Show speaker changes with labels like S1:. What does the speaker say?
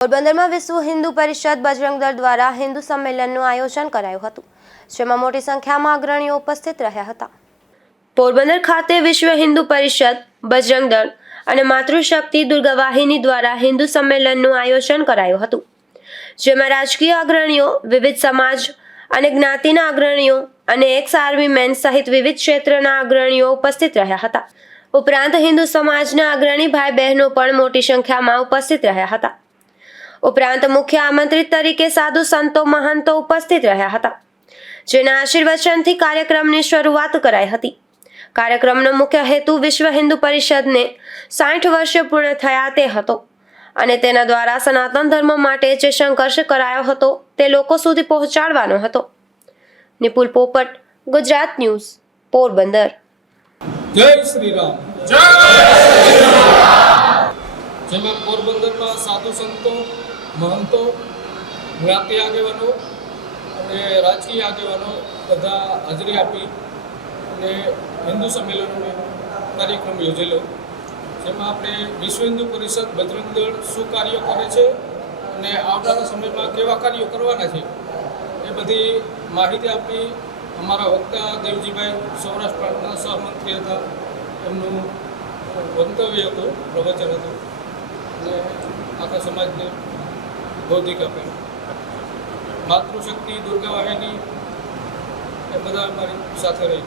S1: પોરબંદરમાં વિશ્વ હિન્દુ પરિષદ બજરંગ દળ દ્વારા હિન્દુ સંમેલનનું આયોજન કરાયું હતું, જેમાં મોટી સંખ્યામાં અગ્રણીઓ ઉપસ્થિત રહ્યા હતા. પોરબંદર ખાતે વિશ્વ હિન્દુ પરિષદ, બજરંગ દળ અને માતૃશક્તિ દુર્ગવાહિની દ્વારા હિન્દુ સંમેલનનું આયોજન કરાયું હતું, જેમાં રાજકીય અગ્રણીઓ, વિવિધ સમાજ અને જ્ઞાતિના અગ્રણીઓ અને એક્સ આર્મી મેન સહિત વિવિધ ક્ષેત્રના અગ્રણીઓ ઉપસ્થિત રહ્યા હતા. ઉપરાંત હિન્દુ સમાજના અગ્રણી ભાઈ બહેનો પણ મોટી સંખ્યામાં ઉપસ્થિત રહ્યા હતા. ઉપરાંત મુખ્ય આમંત્રિત તરીકે સાધુ સંતો મહંતો ઉપસ્થિત રહ્યા હતા. જેના આશીર્વચનથી કાર્યક્રમની શરૂઆત કરાઈ હતી. કાર્યક્રમનો મુખ્ય હેતુ વિશ્વ હિન્દુ પરિષદને સાઠ વર્ષ પૂર્ણ થયા તે હતો અને તેના દ્વારા સનાતન ધર્મ માટે જે સંઘર્ષ કરાયો હતો તે લોકો સુધી પહોંચાડવાનો હતો. નિપુલ પોપટ, ગુજરાત ન્યૂઝ, પોરબંદર.
S2: જય શ્રી રામ. જેમાં પોરબંદરમાં સાધુ સંતો, મહંતો, જ્ઞાતિ આગેવાનો અને રાજકીય આગેવાનો બધા હાજરી આપી અને હિન્દુ સંમેલનનો કાર્યક્રમ યોજેલો. જેમાં આપણે વિશ્વ હિન્દુ પરિષદ, બજરંગ શું કાર્યો કરે છે અને આવનારા સમયમાં કેવા કાર્યો કરવાના છે, એ બધી માહિતી આપી અમારા વક્તા દેવજીભાઈ સૌરાષ્ટ્ર પ્રાંતના સહમંત્રી હતા. એમનું મંતવ્ય હતું, પ્રવચન હતું. આખા સમાજને ભૌતિક આપે. માતૃશક્તિ દુર્ગા વાહિની એ બધા અમારી સાથે રહી